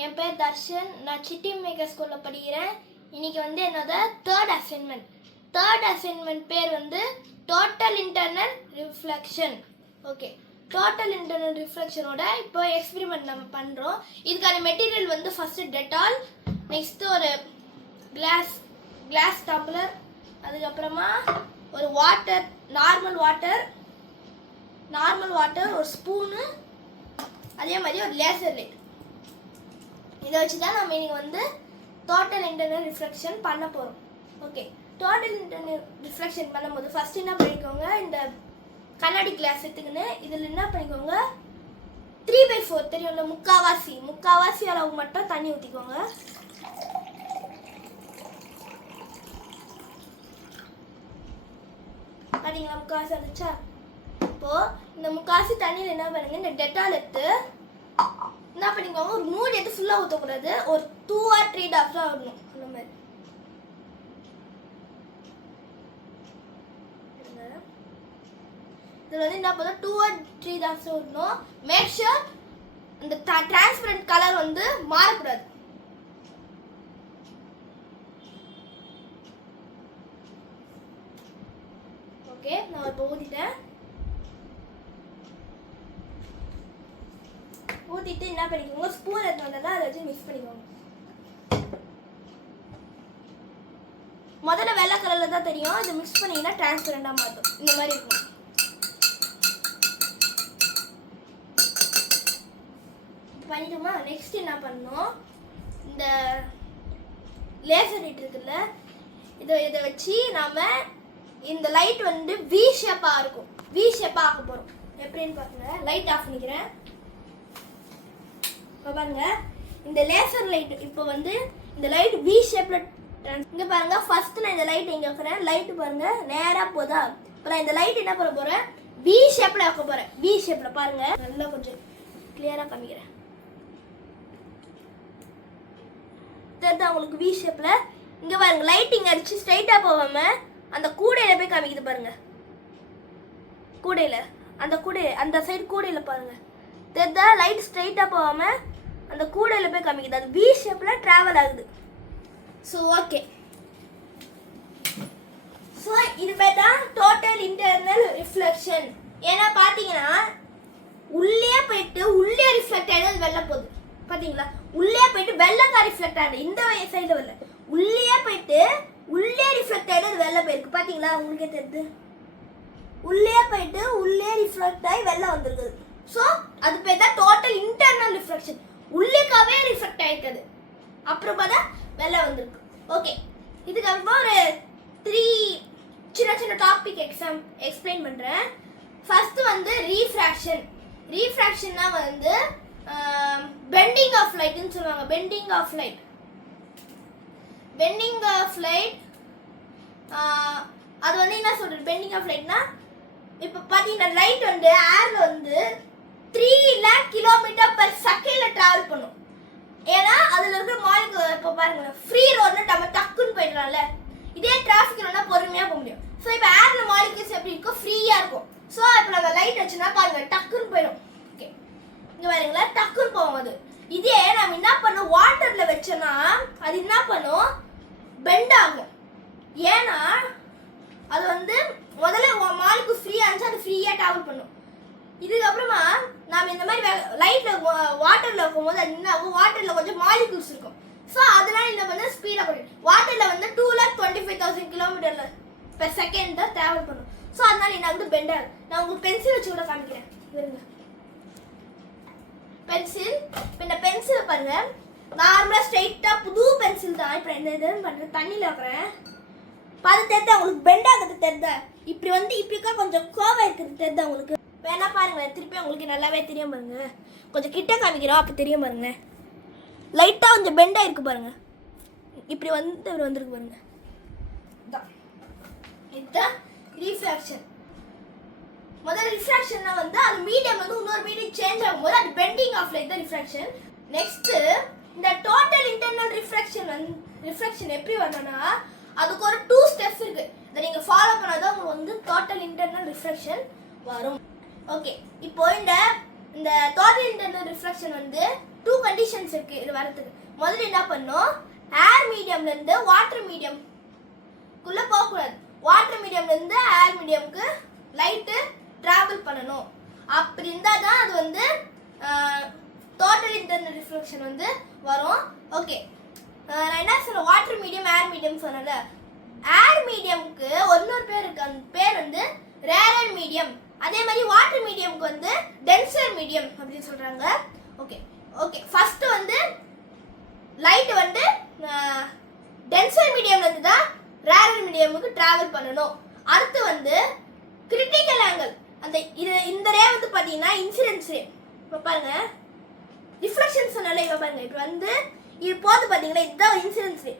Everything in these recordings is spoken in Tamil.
என் பேர் தர்ஷன். நான் சிட்டி மேக்கர் ஸ்கூலில் படிக்கிறேன். இன்றைக்கி வந்து என்னோட தேர்ட் அசைன்மெண்ட் பேர் வந்து total internal reflection. Okay, total internal ரிஃப்ளெக்ஷனோட இப்போ எக்ஸ்பெரிமெண்ட் நம்ம பண்ணுறோம். இதுக்கான மெட்டீரியல் வந்து ஃபஸ்ட்டு டெட்டால், நெக்ஸ்ட்டு ஒரு கிளாஸ் டம்ளர், அதுக்கப்புறமா ஒரு வாட்டர், நார்மல் வாட்டர், ஒரு ஸ்பூனு, அதே மாதிரி ஒரு லேசர் லைட். இதை வச்சு தான் நம்ம இன்னைக்கு வந்து டோட்டல் இன்டர்னல் ரிஃப்ளெக்ஷன் பண்ண போகிறோம். ஓகே, டோட்டல் இன்டர்னல் ரிஃப்ளெக்ஷன் பண்ணும்போது ஃபர்ஸ்ட் என்ன பண்ணிக்கோங்க, இந்த கண்ணாடி கிளாஸ் எடுத்துக்கின்னு இதில் என்ன பண்ணிக்கோங்க, 3/4 தெரியும்ல, முக்காவாசி அளவு மட்டும் தண்ணி ஊற்றிக்கோங்க. பார்த்தீங்களா, முக்காவாசி வந்துச்சா? இப்போது இந்த முக்காவாசி தண்ணியில் என்ன பண்ணுங்க, இந்த டெட்டால் எடுத்து என்ன பண்ணிக்கோங்க, ஒரு மூடி எடுத்து ஃபுல்லாக ஊற்றக்கூடாது, ஒரு 2 or 3 drops தான் வரணும். அந்த மாதிரி இதில் வந்து என்ன பண்ணும், 2 or 3 drops வரணும். மேக் ஷூர் இந்த டிரான்ஸ்பரண்ட் கலர் வந்து மாறக்கூடாது. ஓகே, நான் இப்போ ஊற்றிட்டு என்ன பண்ணிக்கோங்க, ஸ்பூன் எடுத்து வந்தால் அதை வச்சு மிக்ஸ் பண்ணிக்கோங்க. முதல்ல வெள்ளை கலரில் தான் தெரியும், இதை மிக்ஸ் பண்ணிங்கன்னா டிரான்ஸ்பரண்டாக மாற்றும். இந்த மாதிரி இருக்கும். பண்ணிட்டோமா? நெக்ஸ்ட் என்ன பண்ணணும், இந்த லேசர் லைட் இருக்குல்ல, இதை வச்சு நாம் இந்த லைட் வந்து வி ஷேப்பாக இருக்கும், வி ஷேப்பாக ஆக்க போகிறோம். எப்படின்னு பாருங்க, லைட் ஆஃப் பண்ணிக்கிறேன். இப்போ பாருங்க, இந்த லேசர் லைட் இப்போ வந்து இந்த லைட் வி ஷேப்பில் இங்கே பாருங்க. ஃபர்ஸ்ட் நான் இந்த லைட் இங்கே வைக்கிறேன், லைட்டு பாருங்க நேராக போதா. இப்போ நான் இந்த லைட் என்ன பண்ண போகிறேன், வி ஷேப்பில் ஆக்க போகிறேன். வி ஷேப்பில் பாருங்க, நல்லா கொஞ்சம் கிளியராக காமிக்கிறேன். தெரியுதா உங்களுக்கு வி ஷேப்பில்? இங்கே பாருங்க, லைட் இங்கே அடிச்சு ஸ்ட்ரைட்டாக போகாமல் அந்த கூடையில் போய் காமிக்குது பாருங்க. அந்த சைடு கூடையில் பாருங்க, தெரியுதா? லைட் ஸ்ட்ரைட்டாக போகாமல் அந்த கூடையில் போய் காமிக்குது. அது வி ஷேப்பில் ட்ராவல் ஆகுது. ஸோ ஓகே, ஸோ இது பேர் தான் டோட்டல் இன்டர்னல் ரிஃப்ளெக்ஷன். ஏன்னா பார்த்தீங்கன்னா உள்ளே போயிட்டு உள்ளே ரிஃப்ளெக்ட் ஆகிடுது, வெளில போகுது. பார்த்தீங்களா, உள்ளே போயிட்டு வெள்ளைக்கா ரிஃப்ளெக்ட் ஆகுது, இந்த சைடில் வரல, உள்ளே போயிட்டு உள்ளே ரிஃப்ளெக்ட் ஆகிடுது, வெளில போயிருக்கு. பார்த்தீங்களா, உங்களுக்கே தெரியுது, உள்ளே போயிட்டு உள்ளே ரிஃப்ளெக்ட் ஆகி வெளில வந்துருக்குது. ஸோ அது பேர் தான் டோட்டல் இன்டர்னல் ரிஃப்ளெக்ஷன். உள்ளேக்காவே ரிஃப்ளெக்ட் ஆகிருக்குது, அப்புறம் பார்த்தா வெளில வந்திருக்கு. ஓகே, இதுக்கப்புறமா ஒரு 3 சின்ன டாபிக் எக்ஸ்பிளைன் பண்ணுறேன். ஃபர்ஸ்ட் வந்து ரீஃப்ராக்ஷன்னா வந்து பெண்டிங் ஆஃப் லைட்னு சொல்லுவாங்க. பெண்டிங் ஆஃப் லைட் அது வந்து என்ன சொல்றது, பெண்டிங் ஆஃப் லைட்னா இப்போ பார்த்தீங்கன்னா லைட் வந்து ஏர்ல வந்து 3 lakh km/s டிராவல் பண்ணும். ஏன்னா அதில் இருக்கிற மாலிகுல் இப்போ பாருங்க, ஃப்ரீ ரோட்ல நம்ம டக்குன்னு போயிடலாம்ல, இதே டிராஃபிக் ரோட்னா பொறுமையாக போக முடியும். ஸோ இப்போ ஏர்ல மாலிகுல்ஸ் எப்படி இருக்கும், ஃப்ரீயாக இருக்கும். ஸோ இப்போ நம்ம லைட் வச்சுன்னா பாருங்க டக்குன்னு போயிடும். ஓகே, இங்கே பாருங்களா, டக்குன்னு போகும். அது இதே நம்ம என்ன பண்ணோம், வாட்டர்ல வச்சோன்னா அது என்ன பண்ணும், பெண்ட் ஆகும். ஏன்னா அது வந்து முதல்ல மாலிகுல் ஃப்ரீயாக இருந்துச்சு, அது ஃப்ரீயாக டிராவல் பண்ணும். இதுக்கப்புறமா நாம் இந்த மாதிரி லைட்டில் வாட்டரில் இருக்கும்போது அது என்ன ஆகும், வாட்டரில் கொஞ்சம் மாலிகுல்ஸ் இருக்கும். ஸோ அதனால என்ன பண்ண ஸ்பீடாக போயிடும். வாட்டரில் வந்து 2,25,000 km/s தான் ட்ராவல் பண்ணும். ஸோ அதனால என்ன ஆகுது, பெண்ட் ஆகுது. நான் உங்களுக்கு பென்சில் வச்சு கூட காமிக்கிறேன். பென்சில், இப்போ இந்த பென்சிலை பாருங்க, நார்மலாக ஸ்ட்ரைட்டாக புது பென்சில் தான். இப்போ இந்த இதுன்னு பண்ணுறேன், தண்ணியில் வைக்கிறேன், பார்த்து தெரியுதா உங்களுக்கு, பெண்ட் ஆகுது தெரியுதா? இப்படி வந்து இப்படிக்கா கொஞ்சம் கோவம் இருக்குது தெரியுதா உங்களுக்கு? வேணா பாருங்க, திருப்பி உங்களுக்கு நல்லாவே தெரியும் பாருங்க. கொஞ்சம் கிட்ட காமிக்கிறோம், அப்போ தெரியும் பாருங்க. லைட்டாக கொஞ்சம் பெண்டாக இருக்கு பாருங்க, இப்படி வந்து இவர் வந்துருக்கு பாருங்க. இதுதான் ரீஃப்ராக்ஷன். முதல்ல ரிஃப்ராக்ஷன்னா வந்து அது மீடியம் வந்து இன்னொரு மீடியம் சேஞ்ச் ஆகும்போது அது பெண்டிங் ஆஃப் லைட் தான் ரிஃப்ராக்ஷன். நெக்ஸ்ட் இந்த டோட்டல் இன்டர்னல் ரிஃப்ராக்ஷன் எப்படி வரணும்னா அதுக்கு ஒரு 2 ஸ்டெப்ஸ் இருக்கு. இதை நீங்கள் ஃபாலோ பண்ணாதான் உங்களுக்கு வந்து டோட்டல் இன்டர்னல் ரிஃப்ராக்ஷன் வரும். ஓகே, இப்போ இந்த டோட்டல் இன்டர்னல் ரிஃப்ளெக்ஷன் வந்து 2 கண்டிஷன்ஸ் இருக்கு இது வரதுக்கு. முதல்ல என்ன பண்ணோம், ஏர் மீடியம்ல இருந்து வாட்டர் மீடியம் குள்ள போக கூடாது. வாட்டர் மீடியம்ல இருந்து ஏர் மீடியம்க்கு லைட் டிராவல் பண்ணணும். அப்படி இருந்தா தான் அது வந்து டோட்டல் இன்டர்னல் ரிஃப்ளெக்ஷன் வந்து வரும். ஓகே, நான் என்ன சொன்னேன், வாட்டர் மீடியம் ஏர் மீடியம் சொன்னல. ஏர் மீடியம்க்கு இன்னொரு பேர் இருக்கு, அந்த பேர் வந்து ரேரர் மீடியம். அதே மாதிரி வாட்டர் மீடியம்க்கு வந்து டென்சர் மீடியம் அப்படின்னு சொல்றாங்க. ஓகே ஓகே, ஃபர்ஸ்ட் வந்து லைட் வந்து டென்சர் மீடியம்ல இருந்து தான் ரேரர் மீடியமுக்கு டிராவல் பண்ணணும். அடுத்து வந்து கிரிட்டிக்கல் ஆங்கிள், அந்த இந்த ரே வந்து பாத்தீங்கன்னா இன்சிடென்ஸ் ரே. இப்போ பாருங்க ரிஃப்ளெக்ஷன் சொன்னால இப்போ பாருங்க, இப்போ வந்து இது போது பாத்தீங்கன்னா இதுதான் இன்சிடென்ஸ் ரே,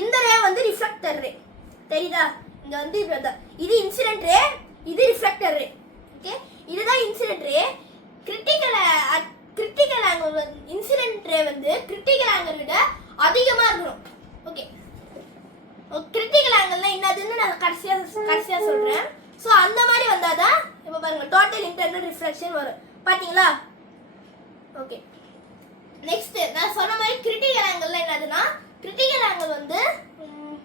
இந்த ரே வந்து ரிஃப்ளெக்டர் ரே. தெரியுதா, இங்க வந்து இது இன்சிடென்ட் ரே, இது ரிஃப்ளெக்டர் ரே. ஓகே, இதுதான் incident ray. Critical angle incident ray வந்து கிரிட்டிக்கல் ஆங்கிள் விட அதிகமா இருக்கணும். ஓகே, கிரிட்டிக்கல் ஆங்கிள்னா என்னதுன்னு நான் கடைசியா சொல்றேன். ஸோ அந்த மாதிரி வந்தாதான் இப்போ பாருங்க டோட்டல் இன்டர்னல் ரிஃப்ளெக்ஷன் வரும். பாத்தீங்களா? ஓகே, நெக்ஸ்ட் நான் சொன்ன மாதிரி கிரிட்டிக்கல் ஆங்கிள்ல என்னதுன்னா, கிரிட்டிக்கல் ஆங்கிள் வந்து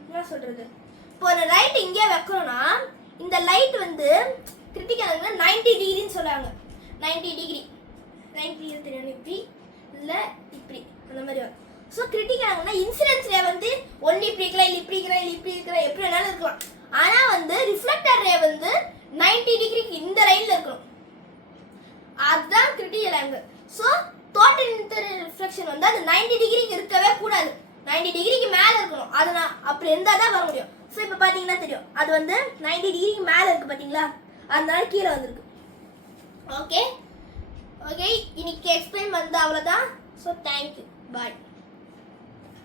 என்ன சொல்றது, இப்போ ஒரு லைட் இங்கே வைக்கிறோம்னா இந்த லைட் வந்து கிரிட்டிக்கல் ஆங்கிள் 90 டிகிரின்னு சொல்றாங்க. 90 டிகிரி தெரியும், இப்படி இல்லை இப்படி அந்த மாதிரி வரும். ஸோ கிரிட்டிக்கல் ஆங்கிள்னா இன்சிடென்ஸ் ரே வந்து ஒன்று இப்படி இருக்கலாம், இல்லை இப்படி இருக்கலாம், இல்லை இப்படி இருக்கலாம், எப்படி வேணாலும் இருக்கலாம். ஆனால் வந்து ரிஃப்ளெக்டர் ரே வந்து 90 டிகிரிக்கு இந்த லைன்ல இருக்கணும். அதுதான் critical angle. So total internal reflection வந்து அது 90 டிகிரிக்கு இருக்கவே கூடாது, 90 டிகிரிக்கு மேலே இருக்கணும். அது நான் அப்படி இருந்தால் தான் வர முடியும். ஸோ இப்போ பார்த்தீங்கன்னா தெரியும், அது வந்து 90 டிகிரிக்கு மேலே இருக்குது பார்த்தீங்களா, அதனால கீழே வந்திருக்கு. ஓகே ஓகே, இன்னைக்கு எக்ஸ்பிளைன் வந்து அவ்வளோதான். ஸோ தேங்க்யூ, பாய்.